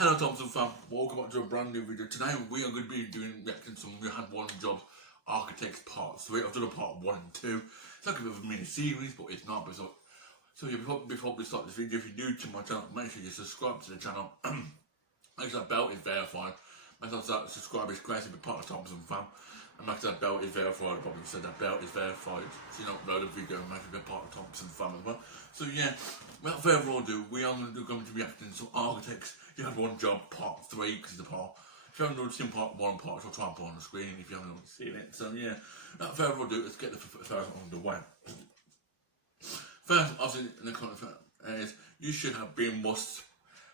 Hello Thompson Fam, welcome back to a brand new video. Today we are going to be reacting to We Had One Job Architects Part 3. I've done a part 1 and 2. It's like a bit of a mini series, but it's not. So yeah, before we start this video, if you're new to my channel, make sure you subscribe to the channel. Make sure that bell is verified. Make sure that subscribe is great to be part of Thompson Fam. And make sure that bell is verified. I probably said that bell is verified. So you don't upload a video and make sure you're part of Thompson Fam as well. So yeah, without further ado, we are going to be reacting to Architects. You Had One Job Part 3, because the part. If you haven't seen Part 1 and Part 2, I'll try and put on the screen if you haven't seen it. So yeah, without further ado, let's get the first one underway. First, obviously, in the comment is you should have been more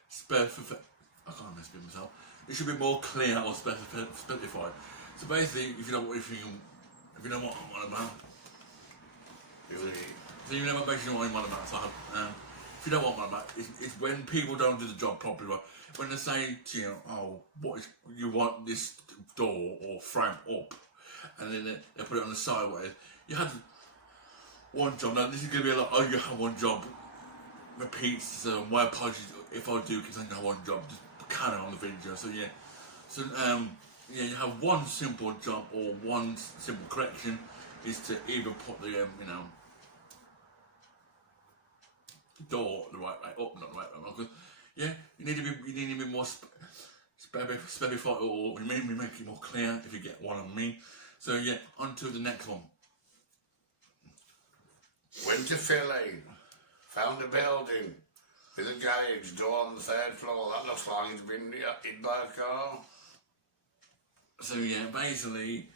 specific. I can't speak myself. It should be more clear or specified. So basically, if you know what I'm on about, so you know basically what I'm on about. So if you don't know what I'm on about, it's when people don't do the job properly. Right? When they say to you, oh, you want this door or frame up, and then they put it on the sideways. You had one job. Now this is going to be a lot. Oh, you have one job. Repeats. So my apologies if I do continue to have one job. Just carry on the video. So yeah. So yeah, you have one simple job or one simple correction is to either put the door the right way up, not the right way. Because yeah, you need to be more specified, or make it more clear if you get what I mean. So yeah, on to the next one. Went to Philly, found a building with a garage door on the 3rd floor. That looks like it's been hit by a car. So yeah, basically,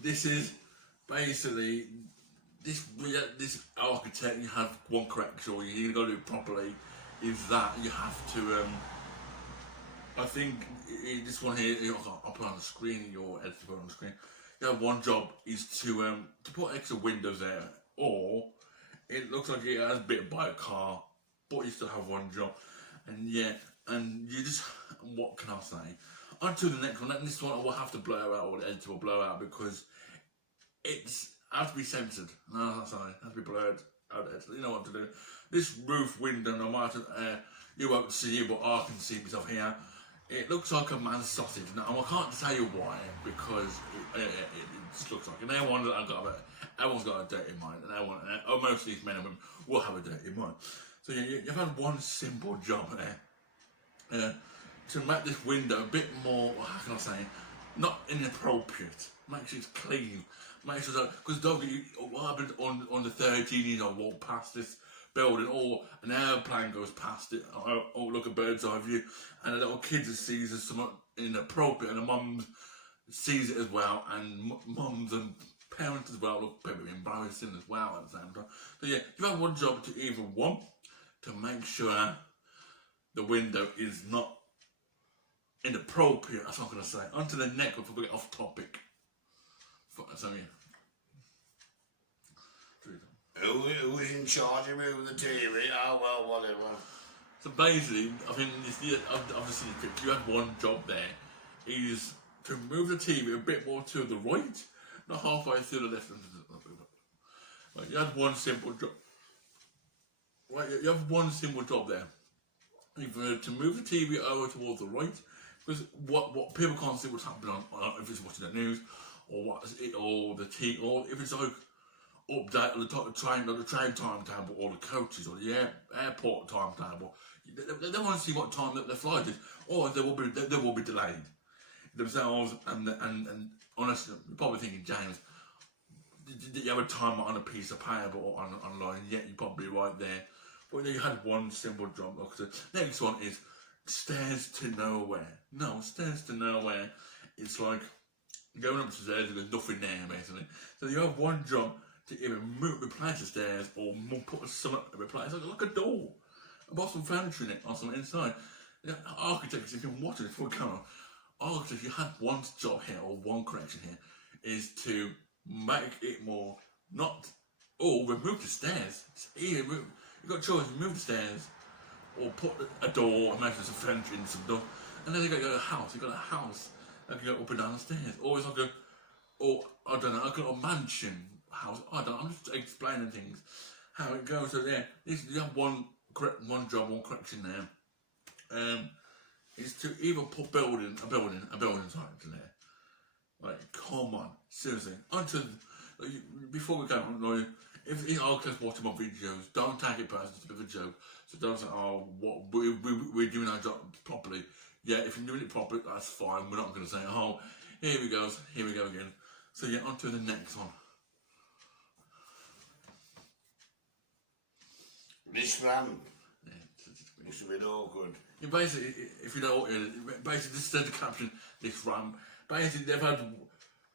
this architect, you have one correction, or you got to do it properly, is that you have to, I think, this one here, I'll put on the screen, your editor put on the screen, you have one job is to put extra windows there, or it looks like it has been by a car, but you still have one job, and yeah, and you just, what can I say? On to the next one, and this one I will have to blur out, or the editor will blur out, because it's has to be censored. No, sorry, it has to be blurred out. You know what to do. This roof window, no matter, you won't see it, but I can see myself here. It looks like a man's sausage. Now, I can't tell you why, because it just looks like. And everyone's got a dirty mind, and most of these men and women will have a dirty mind. So yeah, you've had one simple job there. To make this window a bit more, how can I say, not inappropriate. Make sure it's clean. Make sure that, because what happened on the 13 years I walk past this building, or an airplane goes past it, or look at bird's eye view, and a little kid sees there's something inappropriate, and the mum sees it as well, and mums and parents as well look a bit embarrassing as well at the same time. So yeah, you have one job to either one, to make sure the window is not inappropriate, that's what I'm going to say. On to the next one before we get off topic. So yeah. Who was in charge of moving the TV? Oh well, whatever. So basically, I think obviously you had one job there, is to move the TV a bit more to the right, not halfway through the left. Right, you had one simple job. Right, you have one simple job there. Either to move the TV over towards the right, because what people can't see what's happening on if it's watching the news, or or if it's like update on the train timetable, or the coaches, or the airport timetable. They want to see what time that their flight is, or they will be delayed themselves. And honestly, you're probably thinking, James, did you have a timer on a piece of paper or online? Yeah, you're probably right there. But you had one simple job. Next one is stairs to nowhere. No, stairs to nowhere. It's like going up the stairs and there's nothing there, basically. So you have one job to either replace the stairs, or put something to replace, like a door, and put some furniture in it, or something inside. Architects, if you're watching this for camera, architects, you had one job here, or one correction here, is to make it more, remove the stairs. You've got a choice, remove the stairs, or put a door, and make some furniture in some door. And then you've got a house, that can go up and down the stairs. Or it's like I don't know, like a mansion house. I'm just explaining things, how it goes. So yeah, you have one job, one correction there. Is to even put a building site in there. Like, come on, seriously. Before we go on, like, if the architects watching my videos, don't take it personally, it's a bit of a joke. So don't say, oh, we're doing our job properly. Yeah, if you're doing it properly, that's fine. We're not going to say, oh, here we go again. So yeah, on to the next one. This ramp. It's a bit awkward. Yeah, basically, if you know what it is, basically this is the caption, this ramp. Basically, they've had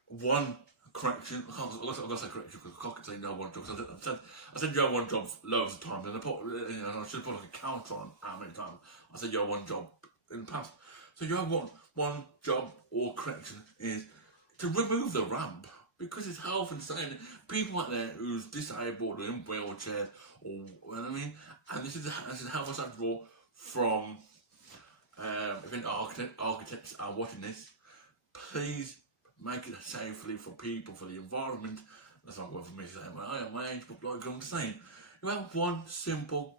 one correction. I've got to say correction because I can't say no one job. I said you have one job loads of times, and I should have put like a counter on how many times I said you have one job in the past. So you have one job or correction is to remove the ramp because it's health and safety. People out there who's disabled or in wheelchairs or you know what I mean, and this is a health and safety rule from if architects are watching this. Please make it safely for people, for the environment. That's not what for me to say. I am my age, but like I'm saying, you have one simple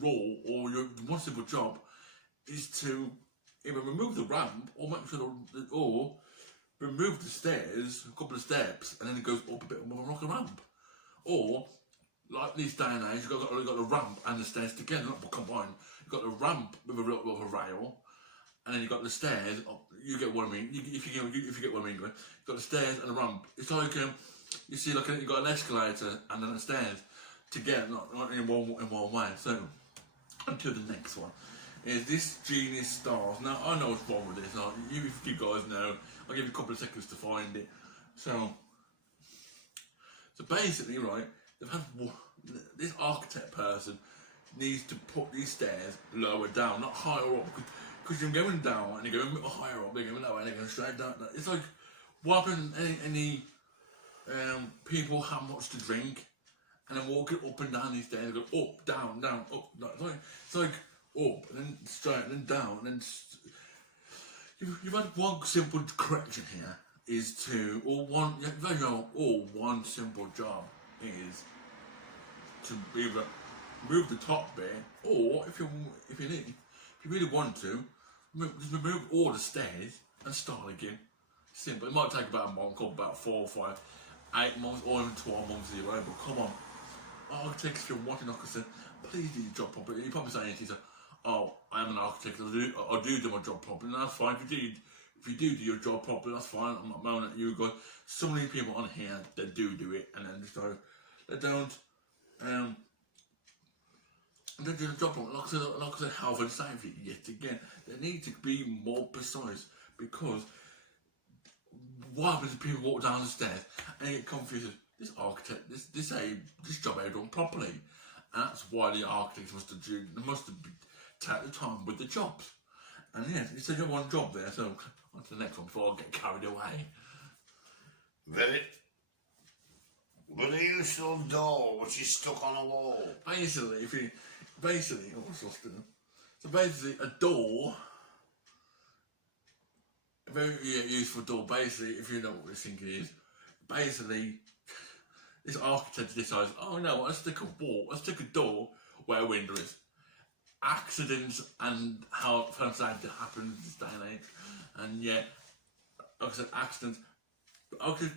rule or your one simple job is to either remove the ramp or make sure or remove the stairs, a couple of steps, and then it goes up a bit more like a ramp. Or like this day and age, you've got the ramp and the stairs together, not combined. You've got the ramp with a rail. And then you've got the stairs. You get what I mean. If you get what I mean, you've got the stairs and the ramp. It's like you see, like you've got an escalator and then the stairs together, not in one way. So, on to the next one. Is this Genius Stars? Now I know what's wrong with this. If you guys know, I'll give you a couple of seconds to find it. So basically, right, they've had this architect person needs to put these stairs lower down, not higher up. Because you're going down and you're going a bit higher up, they're going that way and they're going straight down. It's like, what happens any people have much to drink and then walking up and down these stairs, go up, down, up. It's like up and then straight and then down. And then you've had one simple correction here is to, one simple job is to either move the top bit or if you really want to, just remove all the stairs and start again. Simple. It might take about a month, or about 4 or 5, 8 months, or even 12 months either way. But come on, architects, if you're watching, like I said, please do your job properly. You're probably saying to yourself, "Oh, I am an architect. I do my job properly." And that's fine. If you do your job properly, that's fine. I'm not moaning at you guys. So many people on here that do it, and then just they don't. They're doing a job properly. Like I said, health and safety. Yet again, they need to be more precise because what happens if people walk down the stairs and get confused? This architect, this job ain't done properly, and that's why the architects must have take the time with the jobs. And yes, you said you have one job there, so on to the next one before I get carried away. But a useful door which is stuck on a wall. Basically, what's this doing? So basically, a door, a very useful door. Basically, if you know what this thing is, basically, this architect decides, oh no, let's stick a door where a window is. Accidents and how safety happens this day and age, and yeah, like I said, accidents. Okay,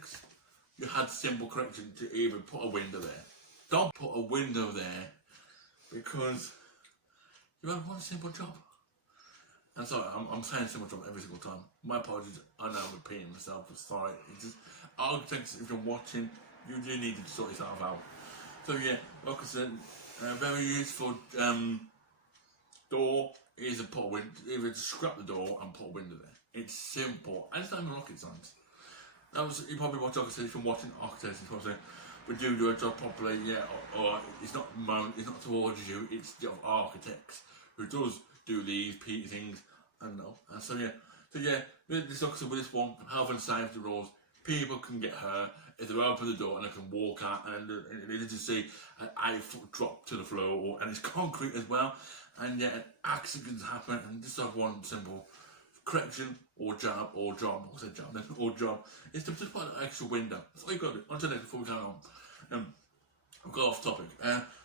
you had simple correction to even put a window there. Don't put a window there because you have one simple job. And sorry, I'm saying simple job every single time. My apologies. I know I'm repeating myself. I'm sorry. It's just architects. If you're watching, you do need to sort yourself out. So yeah, like I said, very useful. Door is a put a window. Either scrap the door and put a window there. It's simple, and it's not even rocket science. You probably watch, like I said, if you're watching architects, you probably say, we do a job properly, yeah, or it's not towards you, it's the architects who does do these things, and no, and so yeah, this like I said, with this one, health and safety rules, people can get hurt if they open the door and they can walk out, and they just see an 8-foot drop to the floor, and it's concrete as well, and yet accidents happen, and just have one simple correction or job, is to just put an extra window. That's all you got to do. On to the next before we go on. I'll go off topic.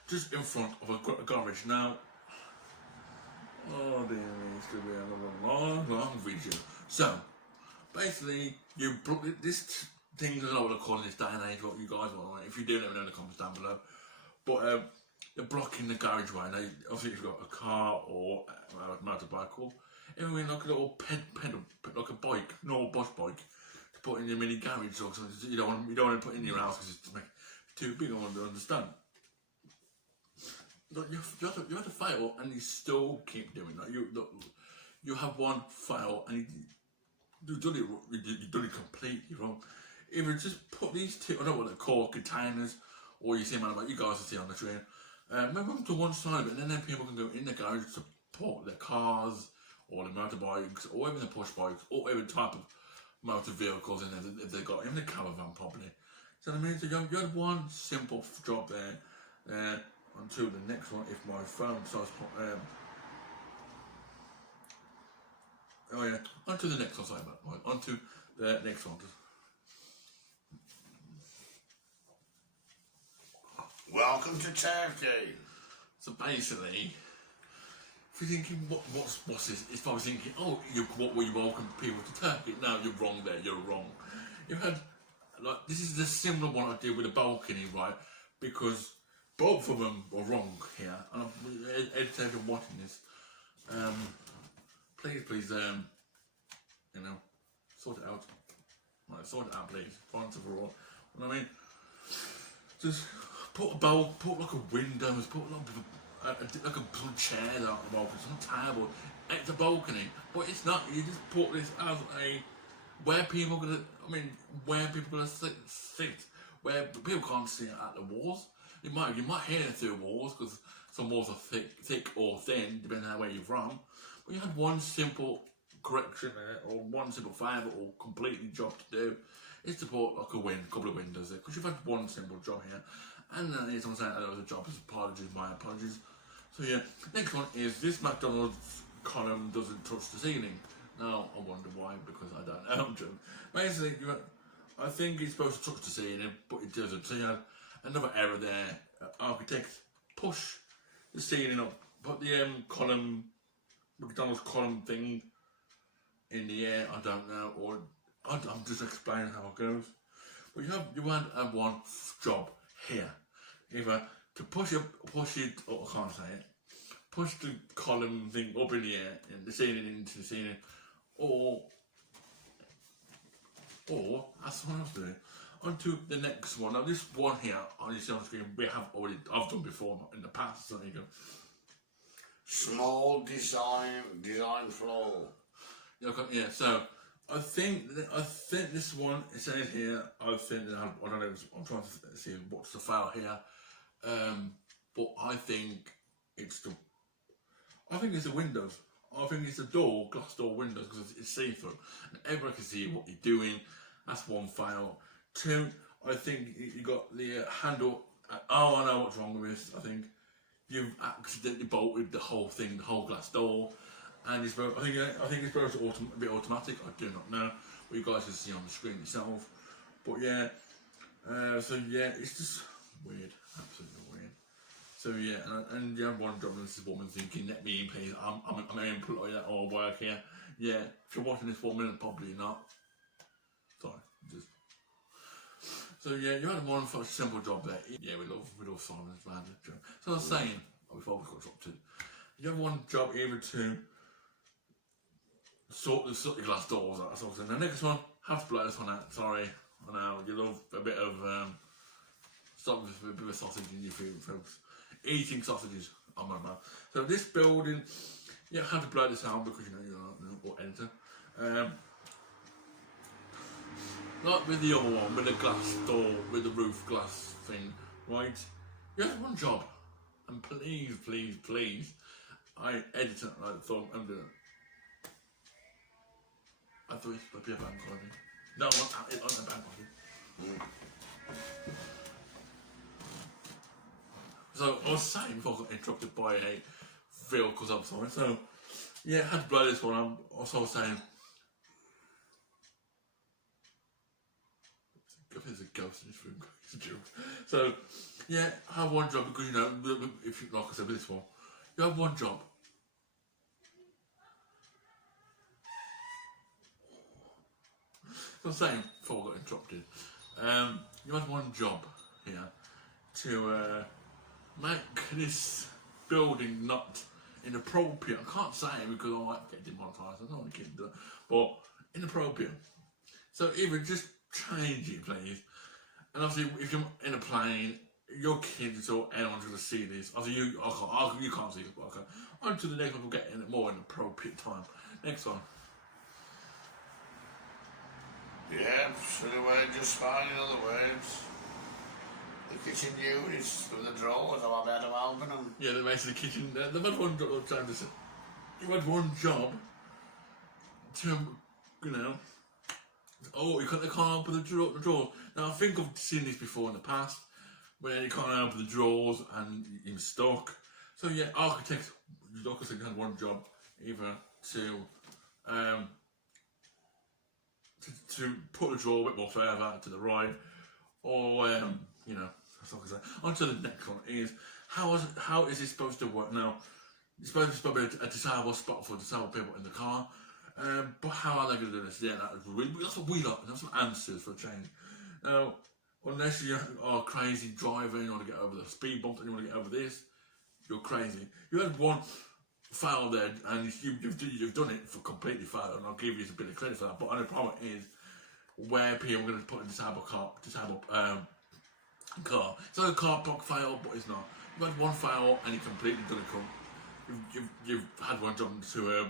Just in front of a garage now. Oh dear me. going to be another long video. So, basically, you brought this thing, I don't know what to call it this day and age, what you guys want, if you do, let me know in the comments down below. But you're blocking the carriageway. Now, obviously, if you've got a car or a motorbike, or even like a little pedal, like a bike, normal bush bike, to put in your mini garage, so you don't want to put in your house because it's too big. I want to understand. Look, you have to fail, and you still keep doing that. You have one fail, and you've done it completely wrong. Either just put these two, I don't know what they're called, containers, or you see them about, you guys will see on the train. Move them to one side of it, and then people can go in the garage to put their cars, or the motorbikes, or even the push bikes, or even type of motor vehicles in there if they've got, even the caravan probably. So I mean, so you had one simple job there. Onto the next one, if my phone starts oh yeah, onto the next one, sorry about that. Onto the next one. Welcome to Turkey. So basically, if you're thinking, what's this? It's probably thinking, oh, what were you welcome people to Turkey? No, you're wrong there, you're wrong. You had, like, this is the similar one I did with the balcony, right? Because both of them were wrong here, and I'm editing watching this. Please, you know, sort it out. Right, sort it out, please. Once and for all. You know what I mean? Just put like a window, put like a chair there on the balcony, some table. It's a balcony, but it's not. You just put this as a where people are gonna. I mean, where people are gonna sit, where people can't see at the walls. You might hear it through walls because some walls are thick or thin, depending on where you're from. But you had one simple correction there, or one simple favour, or completely job to do, is to put like a couple of windows there, because you've had one simple job here. And then I'm saying that was a job, my apologies. So yeah, next one is this McDonald's column doesn't touch the ceiling. Now I wonder why, because I don't know. Basically, I think it's supposed to touch the ceiling, but it doesn't. So you have another error there. Architects push the ceiling up, put the McDonald's column thing in the air. I don't know, or I'm just explaining how it goes. But you had one job here, either to push it, or I can't say it, push the column thing up in the air and the ceiling into the ceiling, or as someone else doing. On to the next one. Now this one here on your screen I've done before in the past. So there you go. Small design flaw. Yeah. So I think this one, it says here. I don't know. I'm trying to see what's the file here. But I think it's the windows. I think it's the glass door windows, because it's see-through and everyone can see what you're doing. That's one file. Two, I think you got the handle. Oh, I know what's wrong with this. I think you've accidentally bolted the whole thing, the whole glass door, and I think it's supposed to be automatic. I do not know. But you guys can see on the screen yourself. But yeah, so yeah, it's just weird, absolutely weird. So yeah, and you have one job, and this woman thinking, "Let me in, please. I'm an employee or work here." Yeah, if you're watching this woman, probably not. Sorry, just. So yeah, you had one for a simple job there. Yeah, we love Simon's band. So I was saying, before we got dropped in, you have one job either to sort the glass doors out or something. The next one, have to blow this one out. Sorry, I know you love a bit of stop with a bit of sausage in your food, folks. Eating sausages on my mouth. So this building, you have to blow this out because you're an editor. Like with the other one, with the glass door, with the roof glass thing, right? You have one job, and please, I edit it like the I'm doing it. I thought it would be a bank holiday. No, it's on a bank holiday. So I was saying before I got interrupted by a vehicle, because I'm sorry. So yeah, I had to blow this one. I was saying. There's a ghost in this room. So, yeah, I have one job because, if you, like I said with this one, you have one job. So I was saying before I got interrupted, you had one job here to make this building not inappropriate. I can't say it because I might get demonetised. I don't want to keep doing it, but inappropriate. So either just change it, please. And obviously, if you're in a plane, your kids or anyone's going to see this. Obviously, you can't see this, but okay. On to the next one, we'll get in at more inappropriate time. Next one. Yeah, silly word, just fine, in other words. The kitchen units with the drawers, I'll be able to open them. Yeah, they're basically the kitchen. They've had one job. You had one job to, you know. Oh, they can't open the drawers. Now, I think I've seen this before in the past, where you can't open the drawers and you're stuck. So yeah, architects had one job, either to put the drawer a bit more further to the right, or you know, that's all I can say. On to the next one is how is it supposed to work now? It's supposed to be a disabled spot for disabled people in the car. But how are they going to do this? Yeah, that's what we like. That's some answers for a change. Now, unless you are crazy driving, you want to get over the speed bump, and you want to get over this, you're crazy. You had one fail there, and you've done it for completely failed, and I'll give you a bit of credit for that. But the problem is where people are going to put a disabled car. It's like a car park fail, but it's not. You've had one fail, and you completely done it. You've had one job to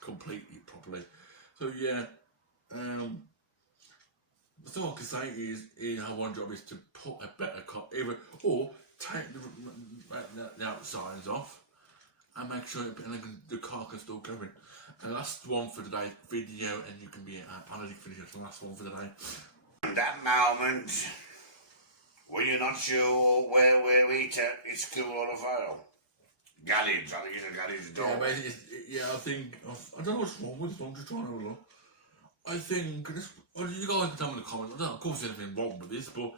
complete it properly. So yeah, that's all I can say is how one job is to put a better car, either or take the outsides off and make sure the car can still go in. And the last one for today's video, and you can be I think finish the last one for today. At that moment, were you not sure where we took it's cool or a fail? Garage, I think it's a garage door. Yeah, basically, I think I don't know what's wrong with this. I'm just trying to have a look. I think you guys can tell me in the comments. I don't know, of course, there's anything wrong with this, but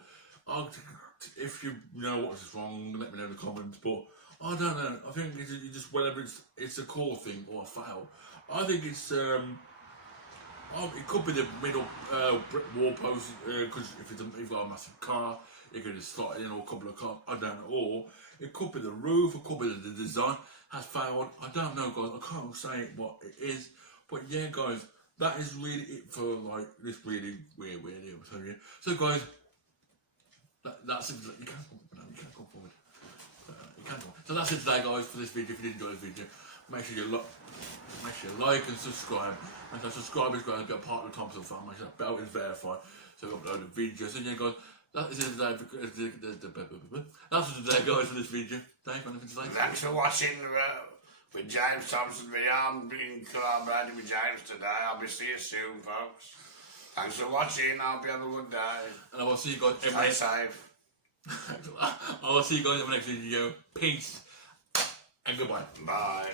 if you know what's wrong, let me know in the comments. But I don't know. I think it's just whether it's a core thing or a fail. I think it's it could be the middle brick wall post because if you've got a massive car, you can just slot it in, or a couple of cars. I don't know. Or it could be the roof, it could be the design has failed. I don't know, guys. I can't say what it is. But yeah, guys, that is really it for like this really weird video. So yeah. So guys, that's it. You can't go forward. You can't go. So that's it today, guys, for this video. If you did enjoy this video, make sure you like and subscribe. And so subscribe is going to get part of the Thompson Fam. Make sure that bell is verified so we upload a video. So yeah, guys. That is it today. That's it today, guys, for this video. Dave, anything to say? Thanks for watching with James Thompson video. I'm being collaborating with James today. I'll be see you soon, folks. Thanks for watching. I hope you have a good day. And I will see you guys Stay safe. I will see you guys in the next video. Peace and goodbye. Bye.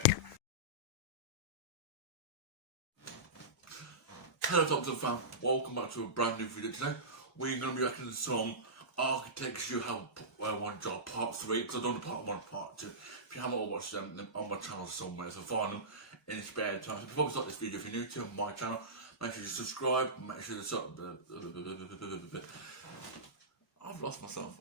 Hello, Thompson Fam. Welcome back to a brand new video today. We're going to be reacting to some architects you have one job part 3 because I've done the part 1 part 2. If you haven't all watched them, they're on my channel somewhere, so find them in your spare time. So before we start this video, if you're new to my channel, make sure you subscribe, make sure to I've lost myself.